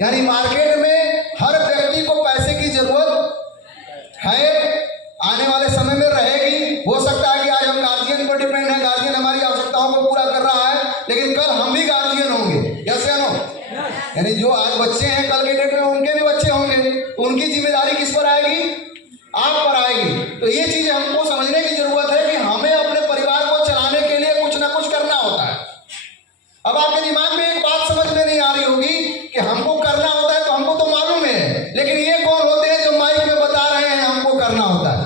यानी मार्केट में हर व्यक्ति को पैसे की जरूरत है, आने वाले समय में रहेगी। हो सकता है कि आज हम गार्जियन पर डिपेंड है, गार्जियन हमारी आवश्यकताओं को पूरा कर रहा है, लेकिन कल हम भी गार्जियन होंगे। यस या नो? यानी जो आज बच्चे हैं कल के डेट में उनके भी बच्चे होंगे, तो उनकी जिम्मेदारी किस पर आएगी? आप पर आएगी। तो ये चीजें हमको समझने की जरूरत है कि हमें अपने परिवार को चलाने के लिए कुछ ना कुछ करना होता है। अब आपके दिमाग में एक बात समझ में नहीं आ रही होगी कि हमको करना होता है, तो हमको तो मालूम है, लेकिन ये कौन होते हैं जो माइक में बता रहे हैं हमको करना होता है?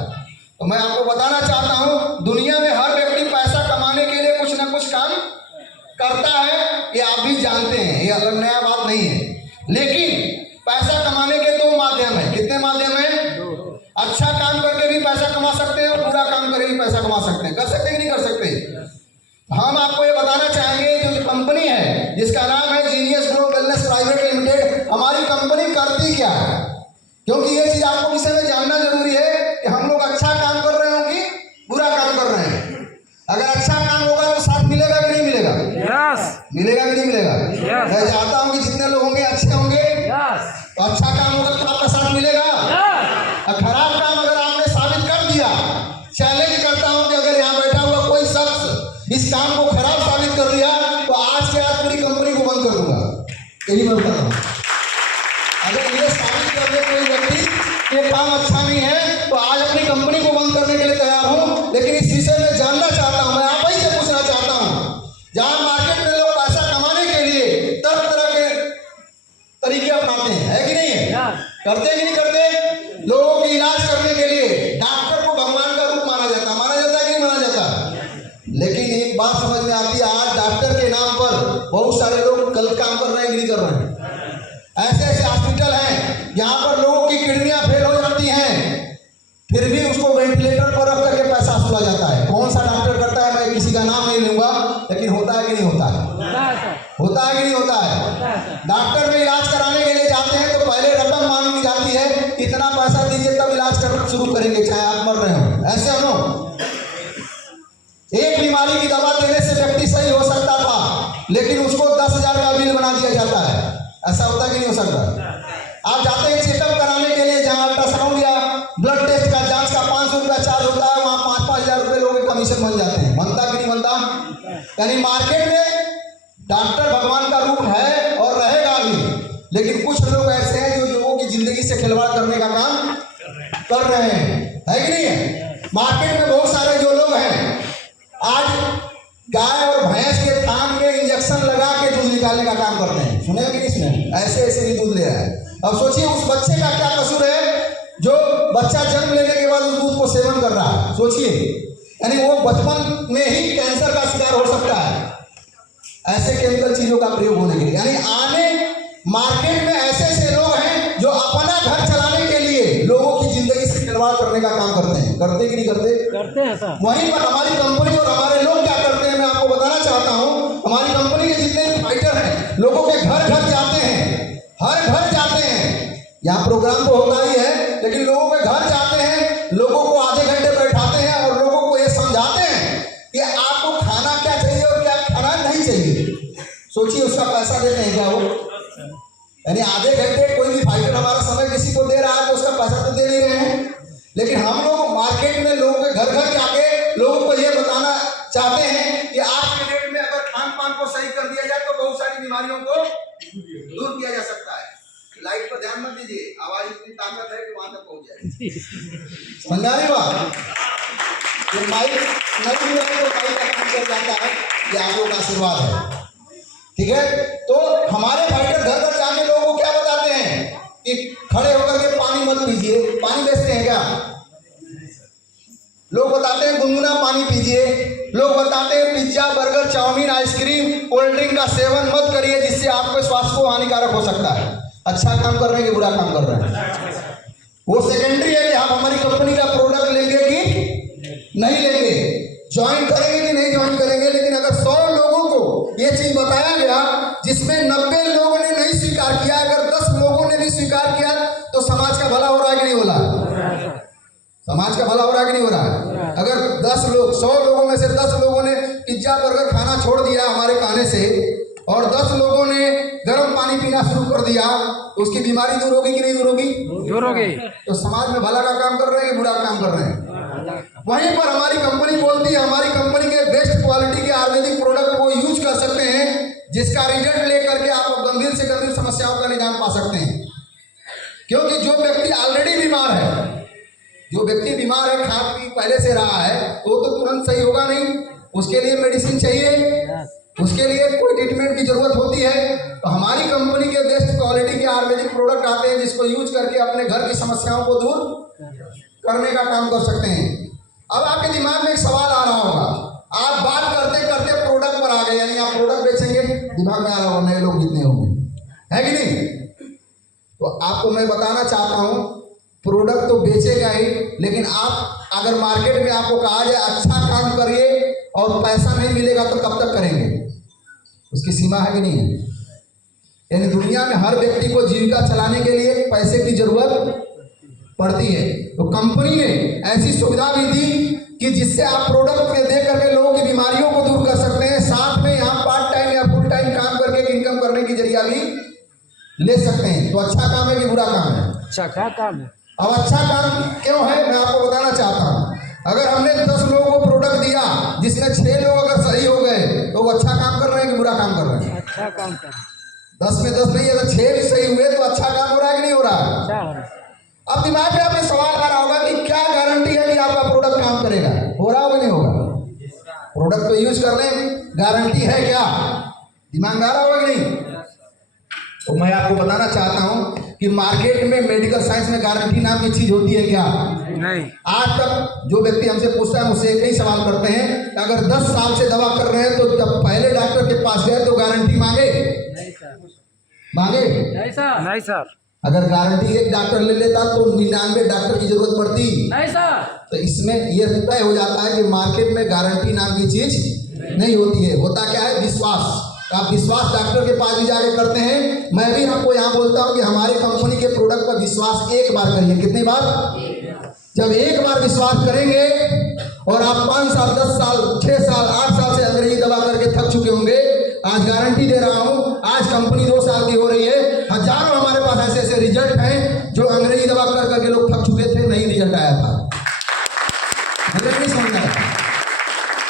तो मैं आपको बताना चाहता हूं, दुनिया में हर व्यक्ति पैसा कमाने के लिए कुछ ना कुछ काम करता है, ये आप भी जानते हैं, ये अलग नया बात नहीं है। लेकिन पैसा कमाने के दो माध्यम है। कितने माध्यम है? अच्छा काम करके भी पैसा कमा सकते हैं और बुरा काम करके भी पैसा कमा सकते हैं। कर सकते हैं कि नहीं कर सकते? हम आपको ये बताना चाहेंगे, जो कंपनी है जिसका नाम है genius grow wellness private limited, हमारी कंपनी करती क्या है? क्योंकि ये चीज आपको विषय में जानना जरूरी है कि हम लोग अच्छा काम कर रहे हो कि बुरा काम कर रहे हैं। अगर अच्छा काम होगा तो साथ मिलेगा कि नहीं मिलेगा? मिलेगा कि नहीं मिलेगा? मैं चाहता हूँ कि जितने लोग होंगे अच्छे होंगे, तो अच्छा काम होगा तो आपका साथ मिलेगा। और खराब काम अगर आपने साबित कर दिया, चैलेंज करता हूं कि अगर यहाँ बैठा हुआ कोई शख्स इस काम को खराब साबित कर दिया, तो आज के आज पूरी कंपनी को बंद कर दूंगा। यही मैं बता रहा हूं। अगर ये साबित कर दे कोई व्यक्ति ये काम अच्छा नहीं है, तो आज अपनी कंपनी को बंद करने के लिए तैयार हूं। लेकिन इस विषय में जानना चाहता हूं, मैं आप ही से पूछना चाहता हूं, जहां मार्केट में लोग पैसा कमाने के लिए तरह तरह के तरीके अपनाते हैं, है कि नहीं है? करते हैं कि नहीं करते? लोगों के इलाज करने के लिए डॉक्टर को भगवान का रूप माना जाता है कि नहीं माना जाता? लेकिन एक बात समझ में आती है, आज डॉक्टर के नाम पर बहुत सारे लोग गलत काम कर रहे हैं कि नहीं कर रहे हैं? ऐसे ऐसे हॉस्पिटल हैं जहां पर लोगों की किडनियां फेल हो जाती हैं, फिर भी उसको वेंटिलेटर पर रख करके पैसा वसूला जाता है। कौन सा डॉक्टर करता है, मैं किसी का नाम नहीं लूंगा, लेकिन होता है कि नहीं होता है? होता है कि नहीं होता है? डॉक्टर में इलाज कराने के लिए जाते हैं तो पहले रकम मांगी जाती है, इतना पैसा दीजिए तब इलाज करना शुरू करेंगे, चाहे आप मर रहे हो। ऐसे हो? एक बीमारी की दवा देने से व्यक्ति सही हो सकता था, लेकिन उसको 10,000 का बिल बना दिया जाता है। ऐसा होता है कि नहीं हो सकता? आप जाते हैं चेकअप कराने के लिए, जहां अल्ट्रासाउंड या ब्लड टेस्ट का जांच का 500 रुपया चार्ज होता है, वहां 5-5 हजार रुपए लोगों के कमीशन बन जाते हैं। बनता कि नहीं बनता? यानी मार्केट में डॉक्टर भगवान का रूप है और रहेगा भी, लेकिन कुछ लोग ऐसे हैं जो लोगों की जिंदगी से खिलवाड़ करने का काम कर रहे हैं, है कि नहीं है? मार्केट में बहुत सारे जो लोग हैं आज गाय और भैंस के कान में इंजेक्शन लगा के दूध निकालने का काम करते हैं। सुने कि नहीं सुने? ऐसे ऐसे भी दूध ले रहा है। अब सोचिए उस बच्चे का क्या कसूर है जो बच्चा जन्म लेने के बाद उस दूध को सेवन कर रहा है? सोचिए, यानी वो बचपन में ही कैंसर का शिकार हो सकता है ऐसे केमिकल चीजों का प्रयोग होने के लिए। यानी आने मार्केट में ऐसे ऐसे लोग हैं जो अपना घर चलाने के लिए लोगों की जिंदगी से खिलवाड़ करने का काम करते हैं। करते कि नहीं करते? करते हैं सर। वहीं पर हमारी कंपनी और हमारे लोग क्या करते हैं, मैं आपको बताना चाहता हूं। हमारी कंपनी के जितने भी फाइटर हैं, लोगों के घर घर जाते हैं, हर घर जाते हैं। यहाँ प्रोग्राम तो होता ही है, लेकिन लोगों के घर जाते हैं, लोगों को आधे घंटे बैठाते हैं और लोगों को ये समझाते हैं कि आपको खाना क्या चाहिए और क्या खाना नहीं चाहिए। सोचिए उसका पैसा देते हैं क्या वो? यानी आधे घंटे कोई भी फाइटर हमारा समय किसी को दे रहा है तो उसका पैसा तो दे नहीं रहे हैं, लेकिन हम लोग मार्केट में लोगों के घर घर जाके लोगों को ये बताना चाहते हैं कि आज के डेट में अगर खान पान को सही कर दिया जाए तो बहुत सारी बीमारियों को दूर किया जा सकता है। लाइट पर ध्यान मत दीजिए, आवाज इतनी ताकत है कि वहां तक पहुंच जाए। समझा रही बात? ये माइक नहीं लगे तो माइक का काम कर जाता है, ये आप लोगों का आशीर्वाद है, ठीक है? तो हमारे फाइटर घर घर जाके लोगों को क्या बताते हैं कि खड़े होकर के पानी मत पीजिए। पानी बेचते हैं क्या? लोग बताते हैं गुनगुना पानी पीजिए। लोग बताते हैं pizza, burger, chow mein, ice cream, cold drink का सेवन मत करिए, जिससे आपके स्वास्थ्य को हानिकारक हो सकता है। अच्छा काम कर रहे हैं कि बुरा काम कर रहे हैं, वो सेकेंडरी है कि आप हमारी कंपनी का प्रोडक्ट लेंगे कि नहीं लेंगे, ज्वाइन करेंगे कि नहीं ज्वाइन करेंगे। लेकिन अगर 100 लोगों को ये चीज बताया गया जिसमें 90 लोगों ने नहीं स्वीकार किया, अगर 10 लोगों ने भी स्वीकार किया, तो समाज का भला हो रहा है कि नहीं हो रहा? समाज का भला हो रहा है कि नहीं हो रहा है? अगर 10 लोग 100 लोगों में से 10 लोगों ने पिज्जा बर्गर खाना छोड़ दिया हमारे कहने से, और 10 लोगों ने गर्म पानी पीना शुरू कर दिया, तो उसकी बीमारी दूर होगी कि नहीं दूर होगी? दूर होगी। तो समाज में भला का काम कर रहे हैं कि बुरा काम कर रहे हैं? वहीं पर हमारी कंपनी बोलती है हमारी कंपनी के बेस्ट क्वालिटी के आयुर्वेदिक प्रोडक्ट को यूज कर सकते हैं, जिसका रिजल्ट लेकर के आप गंभीर से गंभीर समस्याओं का निदान पा सकते हैं। क्योंकि जो व्यक्ति ऑलरेडी बीमार है, जो व्यक्ति बीमार है, खा पी पहले से रहा है, वो तो तुरंत सही होगा नहीं, उसके लिए मेडिसिन चाहिए, उसके लिए कोई ट्रीटमेंट की जरूरत होती है। तो हमारी कंपनी के बेस्ट क्वालिटी के आयुर्वेदिक प्रोडक्ट आते हैं, जिसको यूज करके अपने घर की समस्याओं को दूर करने का काम कर सकते हैं। अब आपके दिमाग में एक सवाल आ रहा होगा, आप बात करते करते प्रोडक्ट पर आ गए, यानी आप प्रोडक्ट बेचेंगे, दिमाग में आ रहा होगा नए लोग कितने होंगे, है कि नहीं? तो आपको मैं बताना चाहता हूँ, प्रोडक्ट तो बेचेगा ही, लेकिन आप अगर मार्केट में आपको कहा जाए अच्छा काम करिए और पैसा नहीं मिलेगा तो कब तक करेंगे? उसकी सीमा है कि नहीं है? यानी दुनिया में हर व्यक्ति को जीविका चलाने के लिए पैसे की जरूरत पड़ती है। तो कंपनी ने ऐसी सुविधा भी दी कि जिससे आप प्रोडक्ट दे करके लोगों की बीमारियों को दूर कर सकते हैं, साथ में यहाँ पार्ट टाइम या फुल टाइम काम करके इनकम करने की जरिया भी ले सकते हैं। तो अच्छा काम है कि बुरा काम है? अच्छा क्या काम है? अब अच्छा काम क्यों है मैं आपको बताना चाहता हूँ। अगर हमने 10 लोगों को प्रोडक्ट दिया, जिसमें 6 लोग अगर सही हो गए, तो वो अच्छा काम कर रहे हैं कि बुरा काम कर रहे हैं? अच्छा काम कर रहे हैं। 10 में 10 नहीं, अगर 6 भी सही हुए तो अच्छा काम हो रहा है कि नहीं हो रहा है? अच्छा हो रहा है। अब दिमाग में आपने सवाल आ रहा होगा कि क्या गारंटी है कि आपका प्रोडक्ट काम करेगा? हो रहा होगा नहीं होगा? प्रोडक्ट तो यूज कर लें, गारंटी है क्या? दिमाग में आ रहा होगा कि नहीं? तो मैं आपको बताना चाहता हूं कि मार्केट में मेडिकल साइंस में गारंटी नाम की चीज होती है क्या? नहीं। आज तक जो व्यक्ति हमसे पूछता है, मुझसे एक ही सवाल करते हैं कि अगर 10 साल से दवा कर रहे हैं तो जब पहले डॉक्टर के पास गए तो गारंटी मांगे? नहीं सर। मांगे? नहीं सर। नहीं सर। अगर गारंटी एक डॉक्टर ले लेता तो 99 डॉक्टर की जरूरत पड़ती? नहीं सर। तो इसमें यह तय हो जाता है कि मार्केट में गारंटी नाम की चीज नहीं होती है। होता क्या है? विश्वास। आप विश्वास डॉक्टर के पास भी जाके करते हैं। मैं भी आपको यहाँ बोलता हूँ कि हमारी कंपनी के प्रोडक्ट पर विश्वास एक बार करिए। कितनी बार? जब एक बार विश्वास करेंगे और आप 5 साल 10 साल 6 साल 8 साल से अंग्रेजी दवा करके थक चुके होंगे, आज गारंटी दे रहा हूँ, आज कंपनी 2 साल की हो रही है, हजारों हमारे पास ऐसे ऐसे रिजल्ट हैं जो अंग्रेजी दवा कर करके लोग थक चुके थे, नहीं रिजल्ट आया था। मुझे नहीं समझ आया।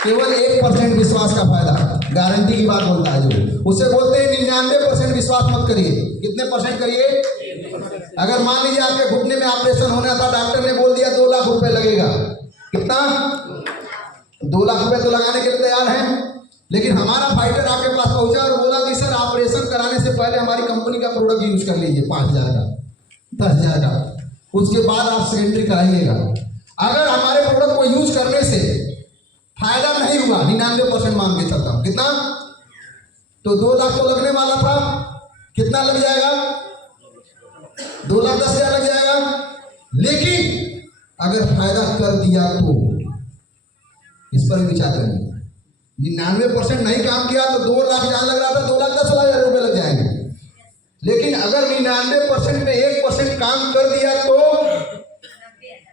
केवल 1% विश्वास का फायदा, गारंटी की बात बोलता है जो, उसे बोलते हैं 99% विश्वास मत करिए। कितने परसेंट करिए? अगर मान लीजिए आपके घुटने में ऑपरेशन होना था, डॉक्टर ने बोल दिया 2 लाख रुपए लगेगा। कितना? 2 लाख रुपए तो लगाने के लिए तैयार हैं, लेकिन हमारा फाइटर आपके पास पहुंचा और बोला कि सर ऑपरेशन कराने से पहले हमारी कंपनी का प्रोडक्ट यूज कर लीजिए 5,000 का 10,000 का, उसके बाद आप सेकेंडरी कराइएगा। अगर हमारे प्रोडक्ट को यूज करने से फायदा नहीं हुआ, 99% मान के चलता हूं, कितना? तो 2 लाख तो लगने वाला था, कितना लग जाएगा? 2,10,000 लग जाएगा। लेकिन अगर फायदा कर दिया तो इस पर विचार करेंगे। 99% नहीं काम किया तो 2 लाख जहां लग रहा था 2,10,000 रुपए लग जाएंगे। लेकिन अगर 99% में 1% काम कर दिया तो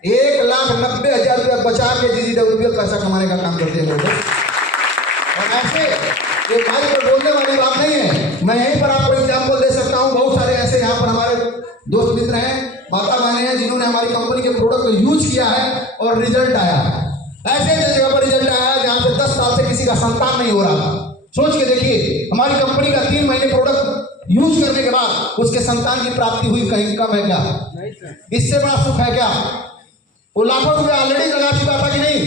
1,90,000 रुपया बचा के DDWPL पैसा कमाने का काम करते हैं लोग। और ऐसे ये माइक पर बोलने वाली बात नहीं है, मैं यहीं पर आपको एग्जाम्पल दे सकता हूँ। बहुत सारे ऐसे यहाँ पर हमारे दोस्त मित्र हैं, माता बहने हैं, जिन्होंने हमारी कंपनी के प्रोडक्ट को यूज किया है और रिजल्ट आया है। ऐसे जगह पर रिजल्ट आया है जहाँ से 10 साल से किसी का संतान नहीं हो रहा था। सोच के देखिए, हमारी कंपनी का 3 महीने प्रोडक्ट यूज करने के बाद उसके संतान की प्राप्ति हुई, कहीं कम है क्या? इससे बड़ा सुख है क्या? वो लाखों रुपए ऑलरेडी लगा चुका था कि नहीं?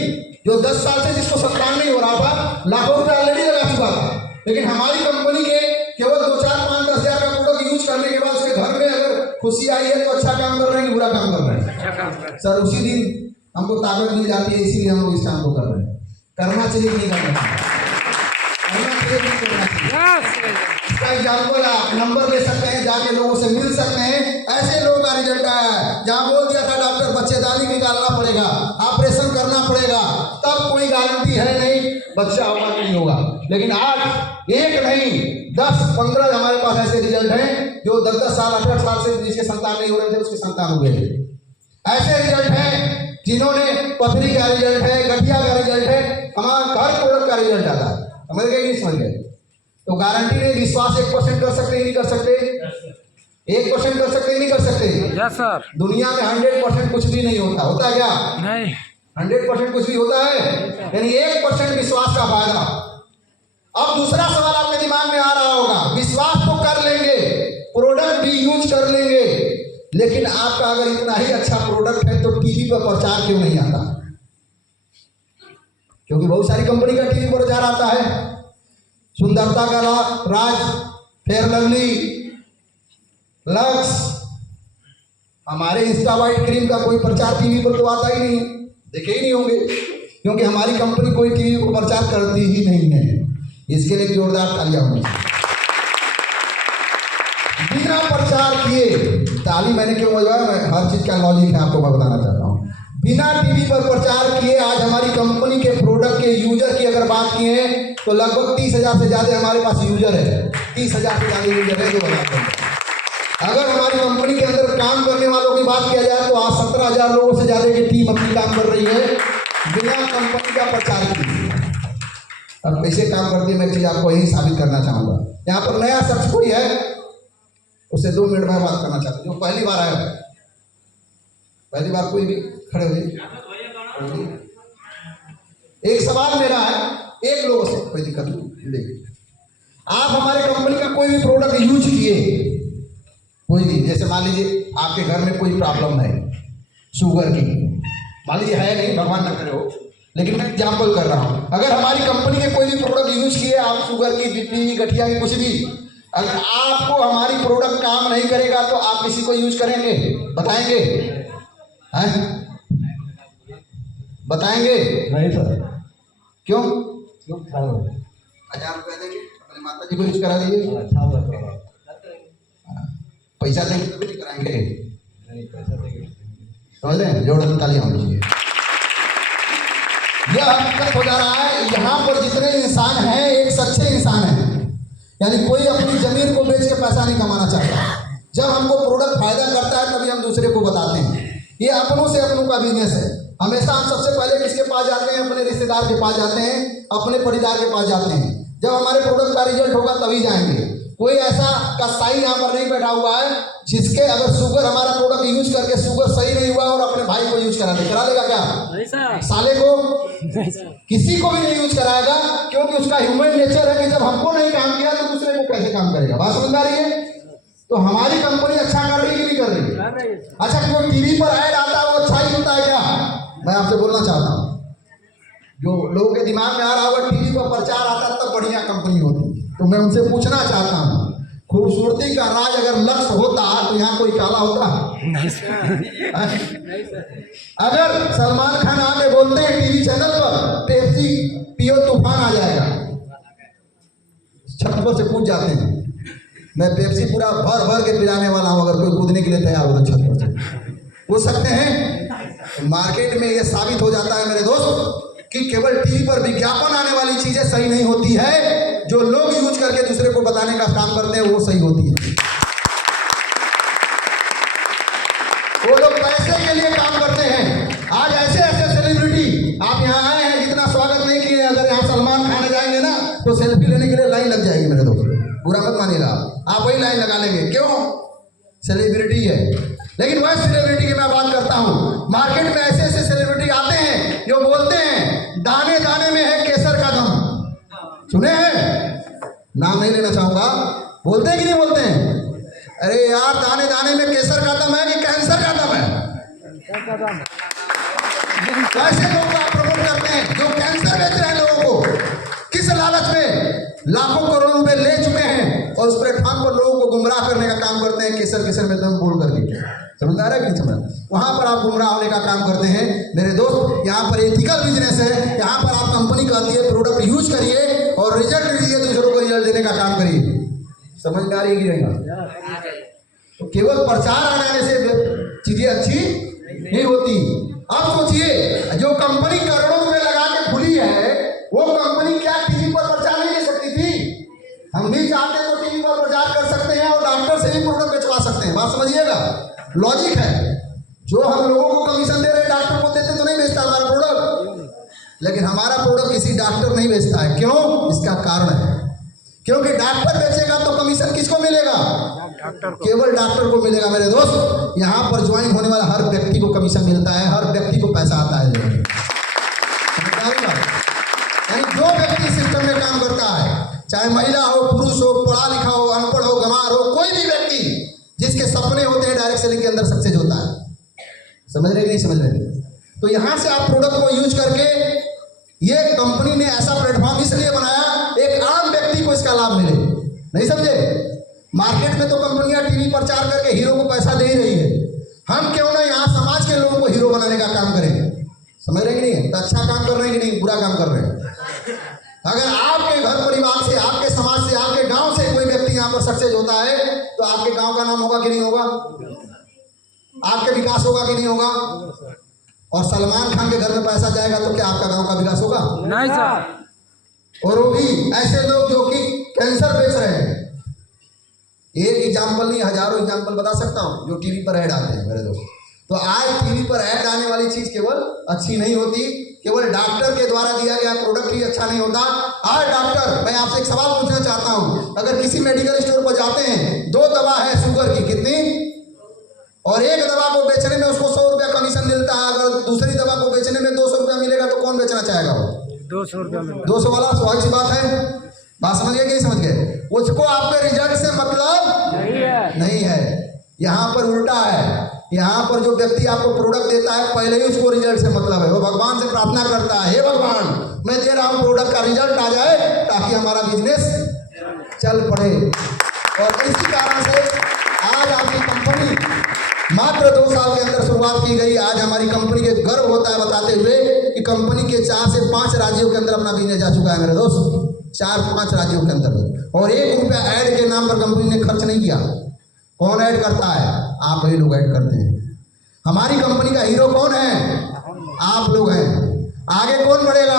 जो 10 साल से जिसको संतान नहीं हो रहा था, लाखों रुपए ऑलरेडी लगा चुका था। लेकिन हमारी कंपनी के केवल 2, 4, 5, 10 हजार का प्रोडक्ट यूज करने के बाद उसके घर में अगर खुशी आई है तो अच्छा काम कर रहे हैं कि बुरा काम कर रहे हैं? अच्छा काम कर रहे हैं सर। उसी दिन हमको ताकत मिल जाती है, इसीलिए हम लोग इस काम को कर रहे हैं। करना चाहिए कि नहीं करना चाहिए? करना चाहिए कि नहीं करना चाहिए? इसका एग्जाम्पल आप नंबर ले सकते हैं, जाके लोगों से मिल सकते हैं। ऐसे लोगों का रिजल्ट आया है जहाँ बोल दिया था डॉक्टर बच्चेदानी निकालना पड़ेगा, ऑपरेशन करना पड़ेगा, तब कोई गारंटी है नहीं बच्चा होगा कि नहीं होगा। लेकिन आज एक नहीं 10, 15 हमारे पास ऐसे रिजल्ट हैं जो 10 साल 18 साल से जिसके संतान नहीं हो रहे थे उसके संतान हो गए। ऐसे रिजल्ट हैं जिन्होंने पथरी का रिजल्ट है, गठिया का रिजल्ट है, हमारा हर प्रोडक्ट का रिजल्ट आता है। समझ गए नहीं समझ गए? तो गारंटी नहीं, विश्वास 1% कर सकते ही नहीं कर सकते, 1% कर सकते ही नहीं कर सकते। Yes sir. दुनिया में 100% कुछ भी नहीं होता, होता है क्या? नहीं। 100% कुछ भी होता है, यानी 1% विश्वास का फायदा। अब दूसरा सवाल आपके दिमाग में आ रहा होगा, विश्वास तो कर लेंगे, प्रोडक्ट भी यूज कर लेंगे, लेकिन आपका अगर इतना ही अच्छा प्रोडक्ट है तो टीवी पर प्रचार क्यों नहीं आता? क्योंकि बहुत सारी कंपनी का टीवी पर प्रचार आता है, सुंदरता का राज, फेयर लवली, लक्स। हमारे इंस्टा वाइट क्रीम का कोई प्रचार टीवी पर तो आता ही नहीं, देखे ही नहीं होंगे, क्योंकि हमारी कंपनी कोई टीवी पर प्रचार करती ही नहीं है। इसके लिए जोरदार तालियां होनी चाहिए। बिना प्रचार किए, ताली मैंने क्यों बजवाया, मैं हर चीज का लॉजिक है आपको मैं बताना चाहता हूँ। बिना टीवी पर प्रचार किए आज हमारी कंपनी के प्रोडक्ट के यूजर की अगर बात की है तो लगभग 30,000 से ज्यादा हमारे पास यूजर है, 30,000 से ज्यादा यूजर है जो बनाते हैं। अगर हमारी कंपनी के अंदर काम करने वालों की बात किया जाए तो आज 17,000 लोगों से ज्यादा की टीम अपनी काम कर रही है बिना कंपनी का प्रचार किए। अब कैसे काम करती है मैं चीज आपको यही साबित करना चाहूंगा। यहाँ पर नया शख्स कोई है, उससे 2 मिनट में बात करना चाहता हूँ, जो पहली बार आया, पहली बार कोई भी खड़े हो जाइए। एक सवाल मेरा है, एक लोगों से, कोई दिक्कत नहीं, देखिए आप हमारे कंपनी का कोई भी प्रोडक्ट यूज किए, कोई भी, जैसे मान लीजिए आपके घर में कोई प्रॉब्लम है शुगर की, मान लीजिए है नहीं, भगवान न करे हो, लेकिन मैं एग्जाम्पल कर रहा हूँ। अगर हमारी कंपनी के कोई भी प्रोडक्ट यूज किए, आप शुगर की, बीपी, गठिया की, कुछ भी, अगर आपको हमारी प्रोडक्ट काम नहीं करेगा तो आप किसी को यूज करेंगे? बताएंगे? हैं? बताएंगे? नहीं सर। क्यों? 1000 रुपए देंगे, अपने माता जी को यूज करा दीजिए। अच्छा बताओ, पैसा देंगे तो भी नहीं कराएंगे, नहीं पैसा देंगे समझ लें, जोड़ तालियां होनी चाहिए। यह हकीकत हो जा रहा है, यहाँ पर जितने इंसान हैं एक सच्चे इंसान हैं, यानी कोई अपनी जमीन को बेच के पैसा नहीं कमाना चाहता। जब हमको प्रोडक्ट फायदा करता है तभी हम दूसरे को बताते हैं। ये अपनों से अपनों का बिजनेस है। हमेशा हम सबसे पहले किसके पास जाते हैं? अपने रिश्तेदार के पास जाते हैं, अपने परिवार के पास जाते हैं। जब हमारे प्रोडक्ट का रिजल्ट होगा तभी जाएंगे। कोई ऐसा कसाई यहाँ पर नहीं बैठा हुआ है जिसके अगर शुगर हमारा प्रोडक्ट यूज करके शुगर सही नहीं हुआ और अपने भाई को यूज करा देगा क्या? साले को किसी को भी नहीं यूज कराएगा, क्योंकि उसका ह्यूमन नेचर है कि जब हमको नहीं काम किया तो दूसरे को कैसे काम करेगा। बात समझ आ रही है? तो हमारी कंपनी अच्छा कर रही है कि नहीं कर रही? अच्छा, जो टीवी पर ऐड आता है वो अच्छा ही होता है क्या? मैं आपसे बोलना चाहता हूँ, जो लोगों के दिमाग में आ रहा होगा टीवी पर प्रचार आता तब बढ़िया कंपनी होती, तो मैं उनसे पूछना चाहता हूँ, खूबसूरती का राज अगर लक्ष्य होता तो यहाँ कोई काला होता? अगर सलमान खान आके बोलते हैं टीवी चैनल पर पेप्सी पियो तूफान आ जाएगा, छत पर से कूद जाते हैं। मैं पेप्सी पूरा भर भर के पिलाने वाला हूँ, अगर कोई कूदने के लिए तैयार हो तो छत पर से कूद सकते हैं। मार्केट में ये साबित हो जाता है मेरे दोस्त कि केवल टीवी पर विज्ञापन आने वाली चीजें सही नहीं होती है, जो लोग यूज करके दूसरे को बताने का काम करते हैं वो सही होती है। वो लोग पैसे के लिए काम करते हैं। आज ऐसे ऐसे सेलिब्रिटी आप यहाँ आए हैं, जितना स्वागत नहीं किए, अगर यहाँ सलमान खान जाएंगे ना तो सेल्फी लेने के लिए लाइन लग जाएगी मेरे दोस्त, बुरा मत मानिएगा, आप वही लाइन लगा लेंगे। क्यों? सेलिब्रिटी है। लेकिन वह सेलिब्रिटी की मैं बात करता हूँ, मार्केट में ऐसे ऐसे सेलिब्रिटी आते हैं जो बोलते हैं दाने दाने में है केसर का दम। सुने हैं? नाम नहीं लेना चाहूंगा, बोलते हैं कि नहीं बोलते हैं? अरे यार, दाने दाने में केसर का दम है कि कैंसर का दम है? कैसे लोग आप प्रमोट करते हैं जो कैंसर बेच रहे हैं लोगों को, किस लालच में लाखों करोड़ों रुपए ले चुके हैं और उस प्लेटफॉर्म पर लोगों को गुमराह करने का काम करते हैं, केसर केसर में दम बोल करके। समझ आ रहा है कि नहीं समझ? वहां पर आप गुमराह होने का काम करते हैं मेरे दोस्त। यहाँ पर एथिकल बिजनेस है, यहाँ पर आप कंपनी कहती है प्रोडक्ट यूज करिए और रिजल्ट लीजिए, दूसरों को रिजल्ट देने का काम करिए। समझ में आ रही है कि नहीं? तो केवल प्रचार आने से चीजें अच्छी नहीं होती। अब सोचिए, जो कंपनी करोड़ों रुपए लगा के खुली है वो कंपनी क्या टीवी पर प्रचार नहीं दे सकती थी? हम भी चाहते तो टीवी पर प्रचार कर सकते हैं और डॉक्टर से भी प्रोडक्ट बेचवा सकते हैं। बात समझिएगा, लॉजिक है। जो हम लोगों को कमीशन दे रहे हैं डॉक्टर को देते तो नहीं बेचता हमारा प्रोडक्ट, लेकिन हमारा प्रोडक्ट किसी डॉक्टर नहीं बेचता है। क्यों? इसका कारण है क्योंकि डॉक्टर बेचेगा तो कमीशन किसको मिलेगा? डॉक्टर को। केवल डॉक्टर को मिलेगा मेरे दोस्त। यहाँ पर ज्वाइन होने वाला हर व्यक्ति को कमीशन मिलता है, हर व्यक्ति को पैसा आता है। यानी जो व्यक्ति सिस्टम में काम करता है, चाहे महिला हो, पुरुष हो, पढ़ा लिखा हो, अनपढ़ हो, गंवार हो, कोई भी व्यक्ति जिसके सपने होते हैं डायरेक्ट सेलिंग के अंदर सक्सेस होता है। समझ रहे कि नहीं समझ रहे? तो यहाँ से आप प्रोडक्ट को यूज करके, ये कंपनी ने ऐसा प्लेटफॉर्म इसलिए बनाया एक आम व्यक्ति को इसका लाभ मिले। नहीं समझे? मार्केट में तो कंपनियां टीवी प्रचार करके हीरो को पैसा दे ही रही है। हम क्यों ना यहाँ समाज के लोगों को हीरो बनाने का काम करें? समझ रहे कि नहीं? तो अच्छा काम कर रहे हैं कि नहीं, बुरा काम कर रहे हैं? अगर आपके घर परिवार से, आपके समाज से, आपके गांव से कोई व्यक्ति यहाँ पर सक्सेस होता है तो आपके गांव का नाम होगा कि नहीं होगा? आपके विकास होगा कि नहीं होगा? और सलमान खान के घर में पैसा जाएगा तो क्या आपका गांव का विकास होगा? नहीं सर। और वो भी ऐसे लोग जो कि कैंसर बेच रहे हैं। एक एग्जाम्पल नहीं, हजारों एग्जाम्पल बता सकता हूँ जो टीवी पर ऐड आते हैं मेरे दोस्त। तो आज टीवी पर ऐड आने वाली चीज केवल अच्छी नहीं होती, केवल डॉक्टर के द्वारा दिया गया प्रोडक्ट ही अच्छा नहीं होता। आज डॉक्टर, मैं आपसे एक सवाल पूछना चाहता हूँ, अगर किसी मेडिकल स्टोर पर जाते हैं, 2 दवा है शुगर की, कितनी? और एक दवा को बेचने में उसको 100 रुपया कमीशन मिलता है। अगर दूसरी दवा को बेचने में 200 रुपया मिलेगा तो कौन बेचना चाहेगा? वो 200 रुपया मिला। 200 वाला स्वाभाविक सी बात है। बात समझ गए कि नहीं समझ गए? उसको आपके रिजल्ट से मतलब नहीं है। यहाँ पर उल्टा है। यहाँ पर जो व्यक्ति आपको प्रोडक्ट देता है पहले ही उसको रिजल्ट से मतलब है। वो भगवान से प्रार्थना करता है, हे भगवान मैं दे रहा हूँ, प्रोडक्ट का रिजल्ट आ जाए ताकि हमारा बिजनेस चल पड़े। और इसी कारण से आज आपकी कंपनी मात्र 2 साल के अंदर शुरुआत की गई। आज हमारी कंपनी के गर्व होता है बताते हुए कि कंपनी के 4 से 5 राज्यों के अंदर अपना बिजनेस जा चुका है मेरे दोस्त, 4-5 राज्यों के अंदर। और 1 रुपया ऐड के नाम पर कंपनी ने खर्च नहीं किया। कौन ऐड करता है? आप ही लोग ऐड करते हैं। हमारी कंपनी का हीरो कौन है? आप लोग हैं। आगे कौन बढ़ेगा?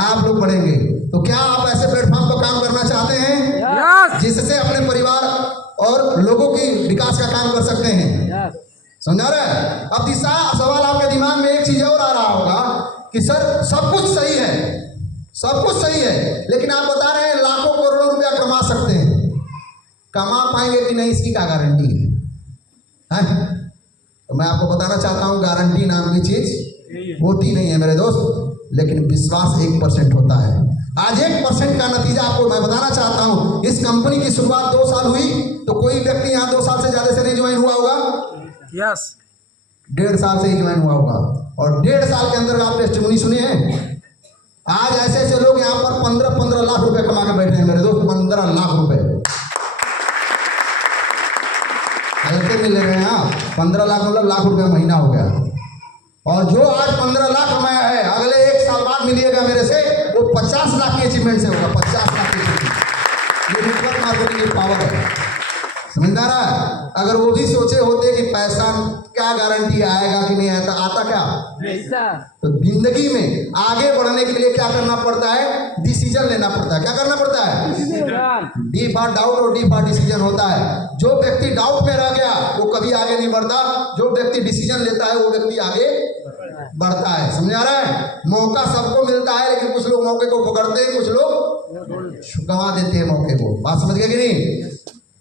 आप लोग बढ़ेंगे। तो क्या आप ऐसे प्लेटफॉर्म पर काम करना चाहते हैं जिससे अपने परिवार और लोगों की विकास का काम कर सकते हैं? समझा रहे हैं? अब तीसरा सवाल आपके दिमाग में एक चीज और आ रहा होगा कि सर सब कुछ सही है, सब कुछ सही है, लेकिन आप बता रहे हैं लाखों करोड़ों रुपया कमा सकते हैं, कमा पाएंगे कि नहीं इसकी क्या गारंटी है? तो मैं आपको बताना चाहता हूं गारंटी नाम की चीज होती नहीं है मेरे दोस्त, लेकिन विश्वास 1% होता है। आज 1% का नतीजा आपको मैं बताना चाहता हूं। इस कंपनी की शुरुआत 2 साल हुई तो कोई व्यक्ति यहाँ 2 साल से ज्यादा से नहीं ज्वाइन हुआ होगा? यस। 1.5 साल से ही ज्वाइन हुआ होगा। और 1.5 साल के अंदर आप टेस्टिमोनी सुने हैं? आज ऐसे ऐसे लोग यहाँ पर 15-15 लाख रुपए कमा के बैठे हैं मेरे दोस्त, 15 लाख रुपए मिल रहे हैं। आप 15 लाख मतलब लाख रुपए महीना हो गया। और जो आज 15 लाख कमाया है अगले 1 साल बाद मिलिएगा मेरे से, वो 50 लाख के अचीवमेंट से होगा। 50 लाख की ये नेटवर्क मार्केटिंग की पावर है। समझदार है? अगर वो भी सोचे होते कि पैसा क्या गारंटी आएगा कि नहीं आता, आता क्या? तो जिंदगी में आगे बढ़ने के लिए क्या करना पड़ता है? डिसीजन लेना पड़ता है। क्या करना पड़ता है? डी फॉर डाउट और डी फॉर डिसीजन होता है। जो व्यक्ति डाउट में रह गया वो कभी आगे नहीं बढ़ता, जो व्यक्ति डिसीजन लेता है वो व्यक्ति आगे बढ़ता है। समझ आ रहा है? मौका सबको मिलता है, लेकिन कुछ लोग मौके को पकड़ते हैं, कुछ लोग गंवा देते हैं मौके को। बात समझ गए कि नहीं?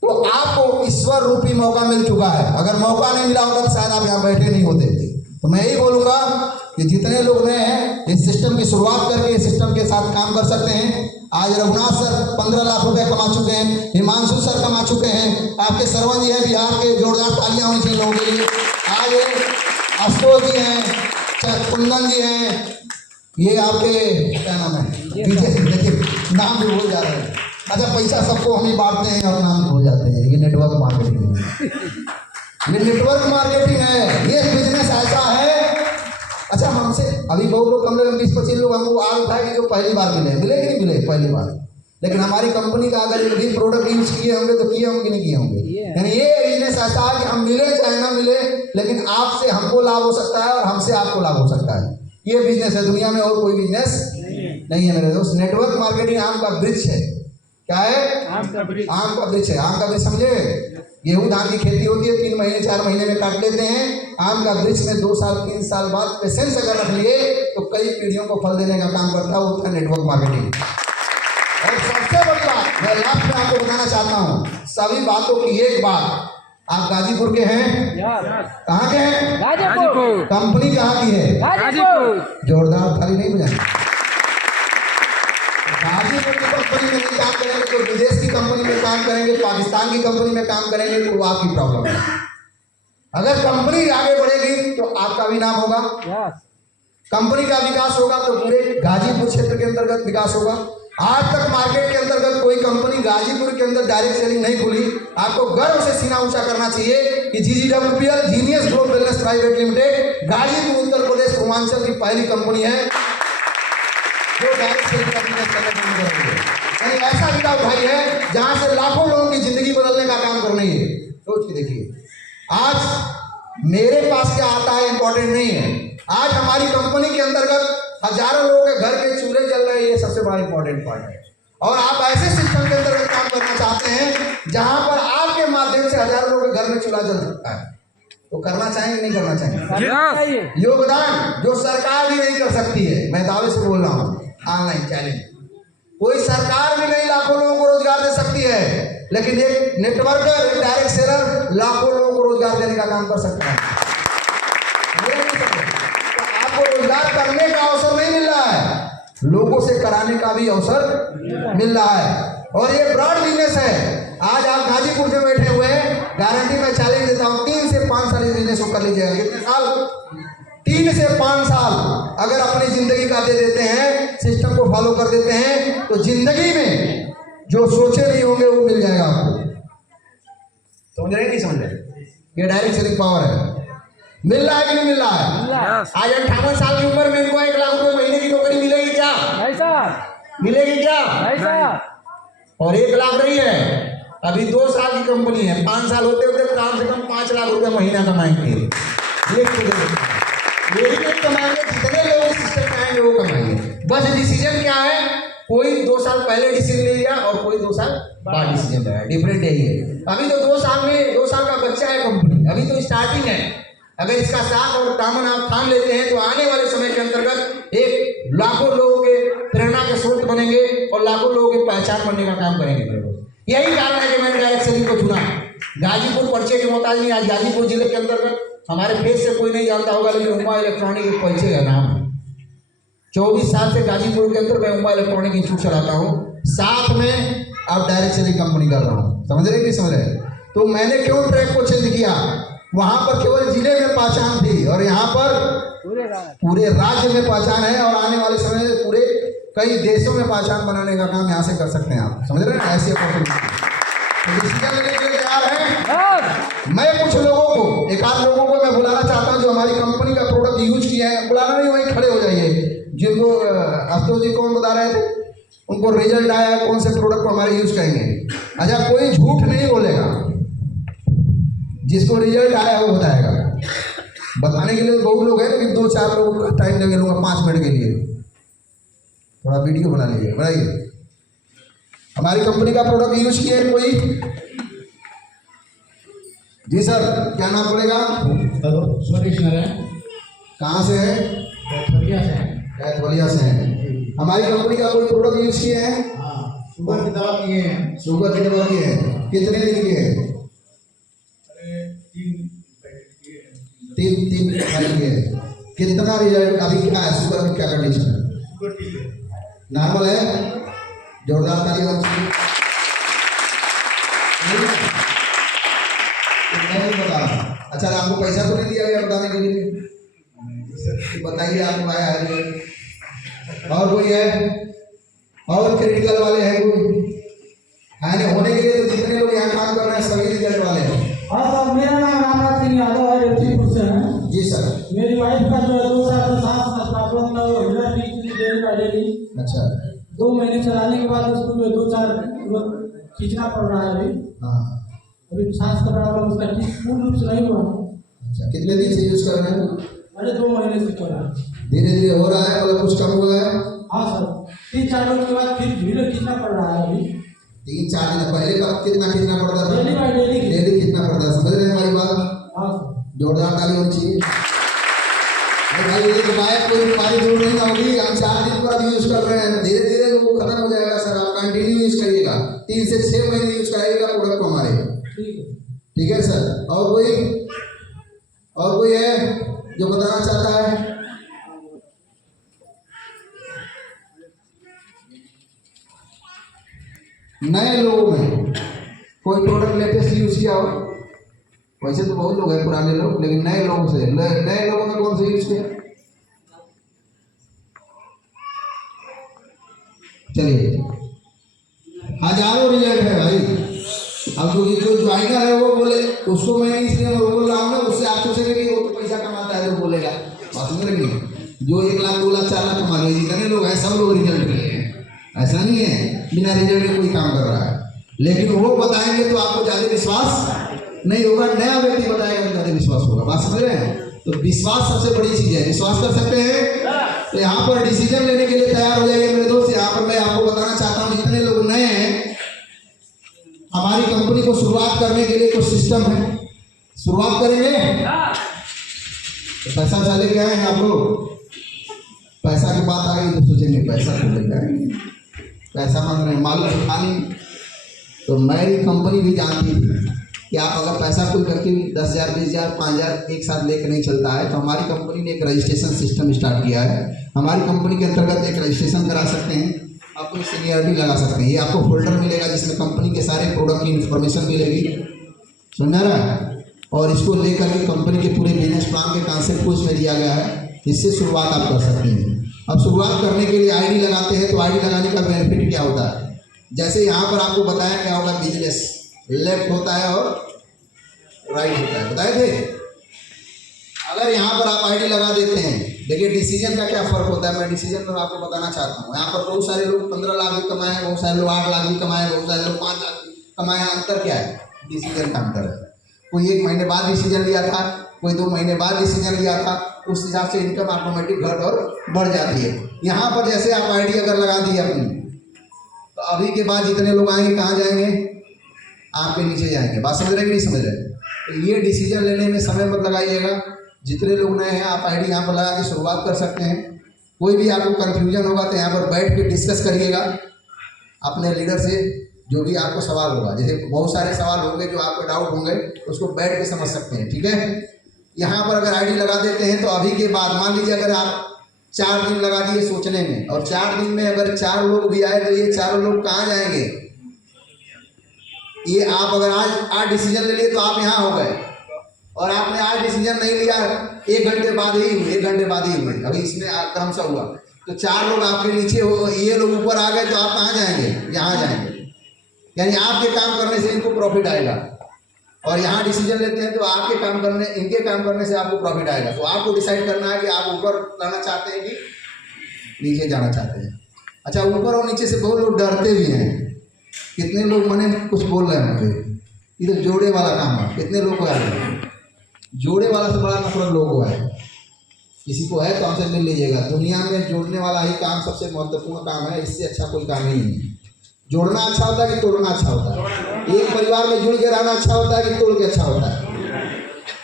तो आपको ईश्वर रूपी मौका मिल चुका है। अगर मौका नहीं मिला होता तो शायद आप यहाँ बैठे नहीं होते। तो मैं यही बोलूंगा कि जितने लोग नए हैं इस सिस्टम की शुरुआत करके इस सिस्टम के साथ काम कर सकते हैं। आज रघुनाथ सर 15 लाख रुपए कमा चुके हैं, हिमांशु सर कमा चुके हैं, आपके सरवन जी हैं बिहार के, जोरदार तालियां होनी चाहिए लोगों के लिए। आज अशोक जी हैं, कुंदन जी हैं, ये आपके क्या नाम है, देखिए नाम भी भूल जा रहे हैं। अच्छा, पैसा सबको हम ही बांटते हैं और नाम भूल जाते हैं। ये नेटवर्क मार्केटिंग है, ये नेटवर्क मार्केटिंग है, ये बिजनेस ऐसा है। अच्छा, हमसे अभी बहुत लोग, कम से कम 20-25 लोग हमको आग उठाएंगे जो पहली बार मिले कि नहीं मिले पहली बार। लेकिन हमारी कंपनी का अगर एक भी प्रोडक्ट यूज किए होंगे तो किए होंगे कि नहीं किए होंगे। यानी ये बिजनेस ऐसा है कि हम मिले चाहे ना मिले, लेकिन आपसे हमको लाभ हो सकता है और हमसे आपको लाभ हो सकता है। ये बिजनेस है, दुनिया में और कोई बिजनेस नहीं है मेरे दोस्त। नेटवर्क मार्केटिंग आम का वृक्ष है। क्या है? आम का वृक्ष है। आम का वृक्ष समझे? गेहूं धान की खेती होती है, 3 महीने 4 महीने में काट लेते हैं। आम का वृक्ष में 2 साल 3 साल बाद पेशेंस अगर रख लिए तो कई पीढ़ियों को फल देने का काम करता है। वो होता है नेटवर्क मार्केटिंग। और सबसे बड़ी बात मैं लास्ट में आपको बताना चाहता हूँ, सभी बातों की एक बात, आप गाजीपुर के हैं? कहाँ के हैं? गाजीपुर। कंपनी कहाँ की है? गाजीपुर। जोरदार थाली नहीं बजाएंगे। गाजीपुर की कंपनी में नहीं काम करेंगे तो विदेश की कंपनी में काम करेंगे, पाकिस्तान की कंपनी में काम करेंगे तो वो आपकी प्रॉब्लम है। अगर कंपनी आगे बढ़ेगी तो आपका भी नाम होगा, कंपनी का विकास होगा तो पूरे गाजीपुर क्षेत्र के अंतर्गत विकास होगा। आज तक मार्केट के अंतर्गत कोई कंपनी गाजीपुर के अंदर डायरेक्ट सेलिंग नहीं खुली। आपको गर्व से सीना ऊंचा करना चाहिए कि GGWPL genius globe wellness private limited Ghazipur Uttar Pradesh Purvanchal की पहली कंपनी है जो डायरेक्ट सेलिंग का बिजनेस करने की मुझे रही है। यानी ऐसा हीरा उठाई है जहां से लाखों लोगों की जिंदगी बदलने का काम कर रही है। सोच के देखिए, आज मेरे पास क्या आता है इंपॉर्टेंट नहीं है, आज हमारी कंपनी के अंतर्गत हजारों लोगों के घर के चूल्हे जल रहे हैं, ये सबसे बड़ा इंपॉर्टेंट पॉइंट है। और आप ऐसे सिस्टम के अंतर्गत काम करना चाहते हैं जहां पर आपके माध्यम से हजारों लोगों के घर में चूल्हा जल सकता है, तो करना चाहेंगे नहीं करना चाहेंगे? योगदान जो सरकार भी नहीं कर सकती है, मैं दावे से बोल रहा हूँ, ऑनलाइन चैलेंज, कोई सरकार भी नहीं लाखों लोगों को रोजगार दे सकती है, लेकिन एक नेटवर्कर, एक डायरेक्ट सेलर लाखों लोगों को रोजगार देने का काम कर सकता है। तो आपको रोजगार करने का अवसर नहीं मिल रहा है, लोगों से कराने का भी अवसर मिल रहा है, और ये ब्रॉड बिजनेस है। आज आप गाजीपुर से बैठे हुए हैं, गारंटी मैं चैलेंज देता हूँ 3 से 5 साल इस बिजनेस को कर लीजिएगा। कितने साल? 3 से 5 साल अगर अपनी जिंदगी का दे देते हैं, सिस्टम को फॉलो कर देते हैं, तो जिंदगी में जो सोचे नहीं होंगे वो मिल जाएगा आपको। समझ रहे हैं? नहीं समझ रहे? ये डायरेक्ट सेलिंग पावर है। मिल रहा है कि नहीं मिल रहा है? आज 58 साल की उम्र में इनको 1 लाख रुपए महीने की नौकरी मिलेगी क्या? मिलेगी क्या? और 1 लाख नहीं है, अभी 2 साल की कंपनी है, 5 साल होते होते कम से कम 5 लाख रुपए महीना कमाएंगे। यही कमाएंगे, जितने लोग इस सिस्टम में आएंगे वो कमाएंगे। बस डिसीजन क्या है, कोई 2 साल पहले डिसीजन ले लिया और कोई 2 साल बाद डिसीजन लगाया, डिफरेंट यही है। अभी तो 2 साल में 2 साल का बच्चा है कंपनी, अभी तो स्टार्टिंग है। अगर इसका साथ और दामन आप थाम लेते हैं तो आने वाले समय के अंतर्गत एक लाखों लोगों के प्रेरणा के स्रोत बनेंगे और लाखों लोगों की पहचान बनने का काम करेंगे। यही कारण है कि मैंने डायरेक्ट सेलिंग को चुना। गाजीपुर परिचय के मोहताज नहीं, आज गाजीपुर जिले के अंतर्गत हमारे फेस से कोई नहीं जानता होगा, लेकिन उमा इलेक्ट्रॉनिक एक परिचय का नाम है। 24 साल से गाजीपुर के अंदर मैं उमा इलेक्ट्रॉनिक इंस्टीट्यूट चलाता हूँ, साथ में अब डायरेक्ट सेलिंग कंपनी कर रहा हूँ। समझ रहे कि समझ रहे? तो मैंने क्यों ट्रैक को चेंज किया? वहां पर केवल जिले में पहचान थी और यहाँ पर पूरे राज्य में पहचान है, और आने वाले समय में पूरे कई देशों में पहचान बनाने का काम यहाँ से कर सकते हैं आप। समझ रहे हैं? ऐसी डिसीजन लेने के लिए तैयार है। मैं कुछ लोगों को, 1 आध लोगों को मैं बुलाना चाहता हूँ जो हमारी कंपनी का प्रोडक्ट यूज किया है। बुलाना नहीं, वहीं खड़े हो जाइए। जिनको आशुतोष जी कौन बता रहे थे, उनको रिजल्ट आया कौन से प्रोडक्ट को हमारे यूज करेंगे। अच्छा, कोई झूठ नहीं बोलेगा, जिसको रिजल्ट आया वो बताएगा। बताने के लिए बहुत लोग हैं, लेकिन 2-4 लोगों का टाइम लगे लूँगा 5 मिनट के लिए। थोड़ा वीडियो बना लीजिए, बनाइए। हमारी कंपनी का प्रोडक्ट यूज किया है कोई? जी सर, क्या नाम पड़ेगा? स्वदेश नारायण। कहाँ से है? कैथोलिया से है। कैथोलिया से है। हमारी कंपनी का कोई प्रोडक्ट यूज किए हैं? हाँ, शुगर की दवा किए हैं। शुगर की दवा किए हैं। कितने दिन किए हैं? 3 फाइल किए हैं। कितना रिजल्ट? अभी क्या है शुगर की, क्या कंडीशन है? शुगर ठीक है, नॉर्मल है। जोरदार ताली बच्ची। नहीं बता। अच्छा, आपको पैसा तो नहीं दिया गया बताने के लिए? बताइए आपको आया है? और कोई है? और क्रिटिकल वाले हैं कोई? है होने के लिए तो जितने लोग यहाँ काम कर रहे हैं सभी रिजल्ट वाले हैं। हाँ सर, मेरा नाम रामनाथ सिंह यादव है, रेवतीपुर से है। जी सर। मेरी वाइफ का जो है 2 साल से सांस का प्रॉब्लम था, वो हिलर डेली का डेली। अच्छा। 2 महीने चलाने के बाद उसको जो 2-4 खींचना पड़ रहा है अभी। हाँ। अभी सांस का प्रॉब्लम उसका ठीक पूर्ण रूप से नहीं हुआ। अच्छा, कितने दिन से यूज कर रहे हैं? अरे 2 महीने से कर रहा है। धीरे धीरे हो रहा है, मतलब कुछ कम हुआ है? हाँ सर, 3-4 रोज के बाद फिर हिलर खींचना पड़ रहा है अभी। 3-4 दिन पहले कब कितना खींचना पड़ता था? डेली बाय डेली डेली खींचना पड़ता है। समझ रहे हैं हमारी बात? हाँ सर। जोरदार ताली होनी चाहिए। भाई ये दवाई कोई बीमारी दूर नहीं होगी, हम 4 दिन पर यूज कर रहे हैं, धीरे धीरे वो खत्म हो जाएगा सर। आपका 3 से 6 महीने यूज कराइएगा प्रोडक्ट को हमारे। ठीक है। ठीक है सर। और कोई है जो बताना चाहता है? नए लोगों में कोई प्रोडक्ट लेटेस्ट यूज किया हो? वैसे तो बहुत लोग हैं पुराने लोग, लेकिन नए लोगों से नए लोगों ने कौन सा यूज किया? चलिए, हजारों रिजल्ट है भाई। अब जो ज्वाइनर है वो बोले, उसको मैं इसलिए बोल रहा हूँ ना, उससे आप सोचेंगे कि वो तो पैसा कमाता है तो बोलेगा, बात समझ रहे हैं? जो 1 लाख 2 लाख 4 लाख कमा रहे जितने लोग हैं सब लोग रिजल्ट के लिए हैं। ऐसा नहीं है बिना रिजल्ट के कोई काम कर रहा है, लेकिन वो बताएंगे तो आपको ज्यादा विश्वास नहीं होगा, नया व्यक्ति बताएगा तो ज्यादा विश्वास होगा। बात समझ रहे हैं? तो विश्वास सबसे बड़ी चीज है। विश्वास कर सकते हैं तो यहाँ पर डिसीजन लेने के लिए तैयार हो जाइए मेरे दोस्त। यहाँ पर मैं आपको बताना चाहता हूँ, जितने लोग नए हैं, हमारी कंपनी को शुरुआत करने के लिए कुछ सिस्टम है। शुरुआत करेंगे तो पैसा चाले क्या है आप लोग? पैसा की बात आ गई तो सोचेंगे पैसा तो लग जाएंगे, पैसा मांग रहे हैं, मालूम खानी। तो मेरी कंपनी भी जानती थी कि आप अगर पैसा कोई करके 10,000 20,000 5,000 एक साथ लेकर नहीं चलता है, तो हमारी कंपनी ने एक रजिस्ट्रेशन सिस्टम स्टार्ट किया है। हमारी कंपनी के अंतर्गत एक रजिस्ट्रेशन करा सकते हैं, अपनी सीनियरिटी लगा सकते हैं। ये आपको फोल्डर मिलेगा जिसमें कंपनी के सारे प्रोडक्ट की इन्फॉर्मेशन मिलेगी, समझ रहा है? और इसको लेकर के कंपनी के पूरे बिजनेस प्लान के कॉन्सेप्ट को इसमें दिया गया है। इससे शुरुआत आप कर सकते हैं। अब शुरुआत करने के लिए आईडी लगाते हैं, तो आईडी लगाने का बेनिफिट क्या होता है? जैसे यहाँ पर आपको बताया क्या होगा, बिजनेस लेफ्ट होता है और राइट होता है, बताए थे। अगर यहाँ पर आप आईडी लगा देते हैं, देखिए डिसीजन का क्या फर्क होता है, मैं डिसीजन में आपको बताना चाहता हूँ। यहाँ पर बहुत सारे लोग 15 लाख भी कमाए, बहुत सारे लोग 8 लाख भी कमाए, बहुत सारे लोग 5 लाख भी कमाए। अंतर क्या है? डिसीजन का अंतर है। कोई 1 महीने बाद डिसीजन लिया था, कोई 2 महीने बाद डिसीजन लिया था, उस हिसाब से इनकम ऑटोमेटिक घट और बढ़ जाती है। यहाँ पर जैसे आप आईडी अगर लगा दी अपनी, तो अभी के बाद जितने लोग आएंगे कहाँ जाएंगे? आपके नीचे जाएंगे। बात समझ रहे कि नहीं समझ रहे? तो ये डिसीजन लेने में समय मत लगाइएगा। जितने लोग नए हैं आप आईडी यहाँ पर लगा के शुरुआत कर सकते हैं। कोई भी आपको कन्फ्यूजन होगा तो यहाँ पर बैठ के डिस्कस करिएगा अपने लीडर से, जो भी आपको सवाल होगा। जैसे बहुत सारे सवाल होंगे जो आपको डाउट होंगे, उसको बैठ के समझ सकते हैं, ठीक है? यहाँ पर अगर आईडी लगा देते हैं तो अभी के बाद मान लीजिए अगर आप 4 दिन लगा दिए सोचने में, और 4 दिन में अगर 4 लोग भी आए तो ये 4 लोग कहाँ जाएंगे? ये आप अगर आज डिसीजन ले लिए तो आप यहाँ हो गए, और आपने आज डिसीजन नहीं लिया 1 घंटे बाद ही हुए, 1 घंटे बाद ही हुए, अभी इसमें क्रम से हुआ, तो 4 लोग आपके नीचे हो, ये लोग ऊपर आ गए, तो आप कहाँ जाएंगे? यहाँ जाएंगे। यानी आपके काम करने से इनको प्रॉफिट आएगा, और यहाँ डिसीजन लेते हैं तो आपके काम करने, इनके काम करने से आपको प्रॉफिट आएगा। तो आपको डिसाइड करना है कि आप ऊपर जाना चाहते हैं कि नीचे जाना चाहते हैं। अच्छा, ऊपर और नीचे से बहुत लोग डरते भी हैं। कितने लोग मैंने कुछ बोल रहे हैं मुझे, इधर जोड़े वाला काम है, कितने लोग को है? जोड़े वाला से बड़ा नफरत लोगों को है। किसी को है तो हमसे मिल लीजिएगा। दुनिया में जोड़ने वाला ही काम सबसे महत्वपूर्ण काम है, इससे अच्छा कोई काम ही नहीं है। जोड़ना अच्छा होता है कि तोड़ना अच्छा होता है? एक परिवार में जुड़ के रहना अच्छा होता है कि तोड़ के अच्छा होता है?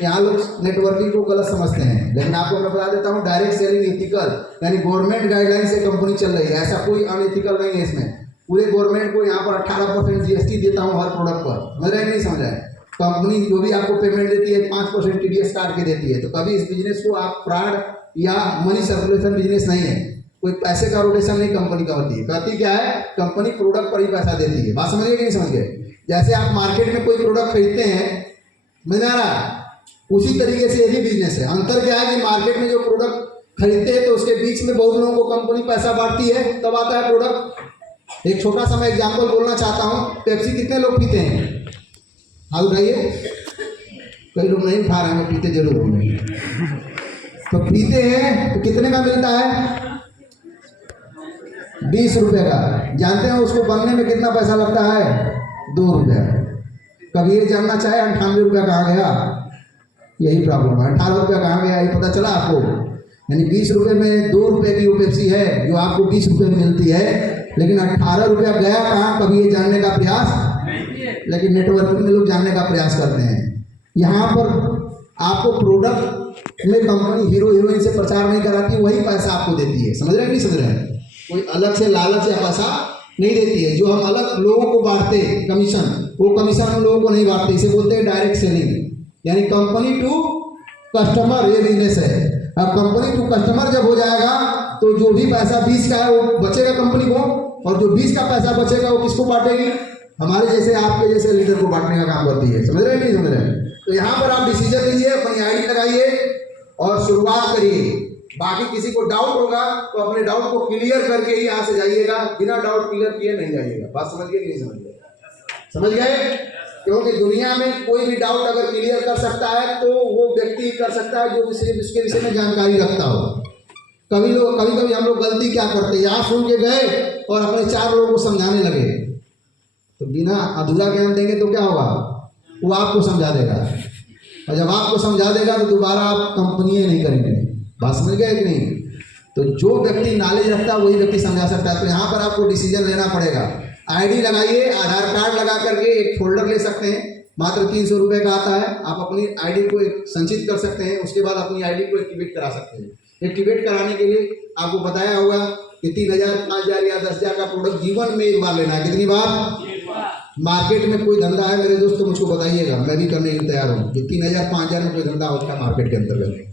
यहाँ लोग नेटवर्किंग को गलत समझते हैं, लेकिन आपको मैं बता देता हूँ, डायरेक्ट सेलिंग एथिकल, यानी गवर्नमेंट गाइडलाइन से कंपनी चल रही है। ऐसा कोई अनएथिकल नहीं है इसमें। पूरे गवर्नमेंट को यहाँ पर 18% GST देता हूँ हर प्रोडक्ट पर। समझ रहे नहीं समझ रहे? कंपनी जो भी आपको पेमेंट देती है 5% TDS काट के देती है। तो कभी इस बिजनेस को आप फ्रॉड या मनी सर्कुलेशन बिजनेस नहीं है, कोई पैसे का रोटेशन नहीं कंपनी का होती है। कहती क्या है, कंपनी प्रोडक्ट पर ही पैसा देती है। बात समझिए कि नहीं समझ गए? जैसे आप मार्केट में कोई प्रोडक्ट खरीदते हैं, समझ आ रहा है, उसी तरीके से यही बिजनेस है। अंतर क्या है कि मार्केट में जो प्रोडक्ट खरीदते हैं तो उसके बीच में बहुत लोगों को कंपनी पैसा बांटती है, तब आता है प्रोडक्ट। एक छोटा सा मैं एग्जाम्पल बोलना चाहता हूँ। पेप्सी कितने लोग पीते हैं? हाँ उठाइए। कई लोग नहीं उठा रहे हैं, पीते जरूर होंगे। तो पीते हैं तो कितने का मिलता है? 20 रुपये का। जानते हैं उसको बनने में कितना पैसा लगता है? 2 रुपये। कभी ये जानना चाहे 98 रुपया कहाँ गया? यही प्रॉब्लम है, 18 रुपया कहाँ गया ये पता चला आपको? यानी 20 रुपये में 2 रुपये की वो पेप्सी है जो आपको 20 रुपये में मिलती है, लेकिन 18 रुपया गया कहाँ? कभी ये जानने का प्रयास, लेकिन नेटवर्किंग में लोग जानने का प्रयास करते हैं। यहाँ पर आपको प्रोडक्ट में कंपनी हीरो हीरोइन से प्रचार नहीं कराती, वही पैसा आपको देती है। समझ रहे हैं नहीं समझ रहे हैं? कोई अलग से लालच या पैसा नहीं देती है। जो हम अलग लोगों को बांटते कमीशन, वो कमीशन हम लोगों को नहीं बांटते। इसे बोलते हैं डायरेक्ट सेलिंग, यानी कंपनी टू कस्टमर, ये बिजनेस है। अब कंपनी टू कस्टमर जब हो जाएगा तो जो भी पैसा 20 का है वो बचेगा कंपनी को, और जो 20 का पैसा बचेगा वो किसको बांटेगी? हमारे जैसे आपके जैसे लीडर को बांटने का काम करती है। समझ रहे हैं नहीं समझ रहे हैं? तो यहाँ पर आप डिसीजन लीजिए, अपनी आईडी लगाइए और शुरुआत करिए। बाकी किसी को डाउट होगा तो अपने डाउट को क्लियर करके ही यहाँ से जाइएगा, बिना डाउट क्लियर किए नहीं जाइएगा। बात समझ गए कि नहीं समझ गए? समझ गए? क्योंकि दुनिया में कोई भी डाउट अगर क्लियर कर सकता है तो वो व्यक्ति कर सकता है जो सिर्फ उसके विषय में जानकारी रखता हो। कभी कभी हम लोग गलती क्या करते हैं, यहाँ सुन के गए और अपने 4 लोगों को समझाने लगे, तो बिना अधूरा ज्ञान देंगे तो क्या होगा? वो आपको समझा देगा, और जब आपको समझा देगा तो दोबारा आप कंपनी नहीं करेंगे। बात समझ गए कि नहीं? तो जो व्यक्ति नॉलेज रखता है वही व्यक्ति समझा सकता है। तो यहाँ पर आपको डिसीजन लेना पड़ेगा। आईडी लगाइए, आधार कार्ड लगा करके एक फोल्डर ले सकते हैं, मात्र 300 रुपये का आता है। आप अपनी आईडी को संचित कर सकते हैं, उसके बाद अपनी आईडी को एक्टिवेट करा सकते हैं। एक्टिवेट कराने के लिए आपको बताया होगा कि 3000, 5000 या 10,000 का प्रोडक्ट जीवन में एक बार लेना है। कितनी बार? मार्केट में कोई धंधा है मेरे दोस्त तो मुझको बताइएगा, मैं भी करने के लिए तैयार हूँ। कि 3000, 5000 में कोई धंधा होता है मार्केट के अंतर्गत?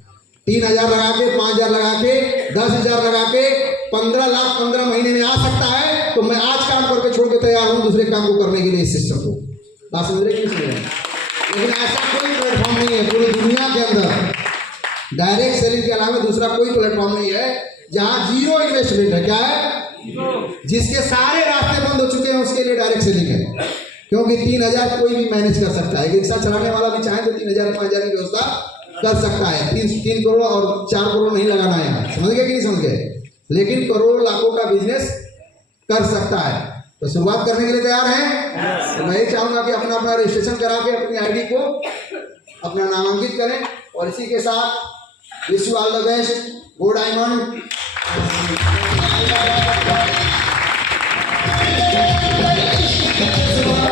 3000 लगा के, 5000 लगा के, 10,000 लगा के 15 लाख 15 महीने में आ सकता है। तो मैं आज काम करके छोड़ के तैयार हूँ दूसरे काम को करने के लिए, इस सिस्टम को। बात समझ रहे कि नहीं? लेकिन ऐसा कोई प्लेटफॉर्म नहीं है पूरी दुनिया के अंदर, डायरेक्ट सेलिंग के अलावा दूसरा कोई प्लेटफॉर्म नहीं है जहाँ जीरो इन्वेस्टमेंट है। क्या है? जिसके सारे रास्ते बंद हो चुके हैं उसके लिए डायरेक्ट सेलिंग है। क्योंकि 3000 कोई भी मैनेज कर सकता है। रिक्शा चलाने वाला भी चाहे तो 3000, 5000 की व्यवस्था कर सकता है। 3 करोड़ और 4 करोड़ नहीं लगाना है यहाँ। समझ गए कि नहीं समझ गए? लेकिन करोड़ लाखों का बिजनेस कर सकता है। तो शुरुआत करने के लिए तैयार हैं? तो मैं ये चाहूँगा कि अपना अपना रजिस्ट्रेशन करा के अपनी आईडी को अपना नामांकित करें। और इसी के साथ wish you all the best, go diamond.